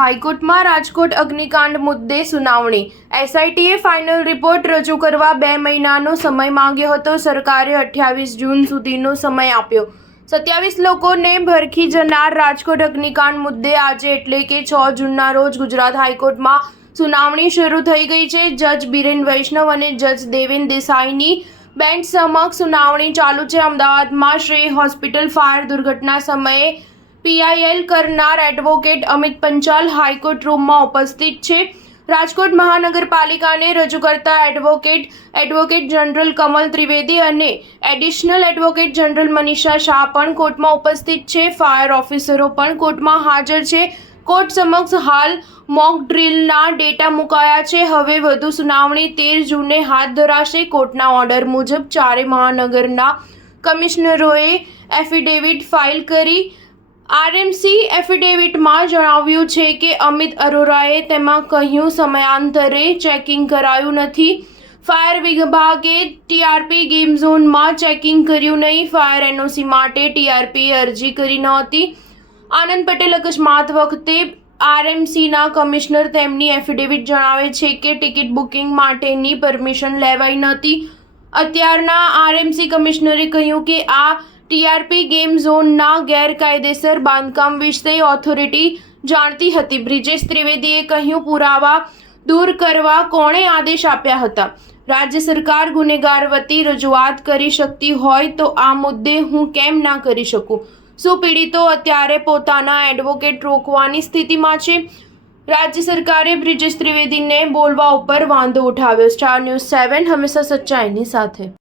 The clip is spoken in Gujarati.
હાઈકોર્ટમાં રાજકોટ અગ્નિકાંડ મુદ્દે સુનાવણી। એસઆઈટીએ ફાઇનલ રિપોર્ટ રજૂ કરવા 2 મહિનાનો સમય માંગ્યો હતો। સરકારે 28 જૂન સુધીનો સમય આપ્યો। 27 લોકોને ભરખી જનાર રાજકોટ અગ્નિકાંડ મુદ્દે આજે એટલે કે 6 જૂનના રોજ ગુજરાત હાઈકોર્ટમાં સુનાવણી શરૂ થઈ ગઈ છે। જજ બિરેન વૈષ્ણવ અને જજ દેવેન દેસાઈની બેન્ચ સમક્ષ સુનાવણી ચાલુ છે। અમદાવાદમાં શ્રેય હોસ્પિટલ ફાયર દુર્ઘટના સમયે પીઆઈએલ કરનાર એડવોકેટ અમિત પંચાલ હાઈકોર્ટ રૂમમાં ઉપસ્થિત છે। રાજકોટ મહાનગરપાલિકાને રજૂ કરતા એડવોકેટ જનરલ કમલ ત્રિવેદી અને additional advocate general Manisha Shah પણ કોર્ટમાં ઉપસ્થિત છે। ફાયર ઓફિસરો પણ કોર્ટમાં હાજર છે। કોર્ટ સમક્ષ હાલ મોક ડ્રીલના ડેટા મુકાયા છે। હવે વધુ સુનાવણી 13 જૂને હાથ ધરાશે। કોર્ટના ઓર્ડર મુજબ 4 મહાનગરના કમિશનરોએ એફિડેવિટ ફાઇલ કરી। આરએમસી એફિડેવિટમાં જણાવ્યું છે કે અમિત અરોરાએ તેમાં કહ્યું સમયાંતરે ચેકિંગ કરાયું નથી। ફાયર વિભાગે ટીઆરપી ગેમ ઝોનમાં ચેકિંગ કર્યું નહીં। ફાયર એનઓસી માટે ટીઆરપીએ અરજી કરી નહોતી। આનંદ પટેલ અકસ્માત વખતે આરએમસીના કમિશનર તેમની એફિડેવિટ જણાવે છે કે ટિકિટ બુકિંગ માટેની પરમિશન લેવાઈ નહોતી। અત્યારના આરએમસી કમિશનરે કહ્યું કે આ ટીઆરપી ગેમ ઝોનના ગેરકાયદેસર બાંધકામ વિશે ઓથોરિટી જાણતી હતી। બ્રિજેશ ત્રિવેદીએ કહ્યું પુરાવા દૂર કરવા કોણે આદેશ આપ્યા હતા। રાજ્ય સરકાર ગુનેગાર વતી રજૂઆત કરી શકતી હોય તો આ મુદ્દે હું કેમ ના કરી શકું? શું પીડિતો અત્યારે પોતાના એડવોકેટ રોકવાની સ્થિતિમાં છે? રાજ્ય સરકારે બ્રિજેશ ત્રિવેદીને બોલવા ઉપર વાંધો ઉઠાવ્યો। સ્ટાર ન્યૂઝ 7 હંમેશા સચ્ચાઈની સાથે।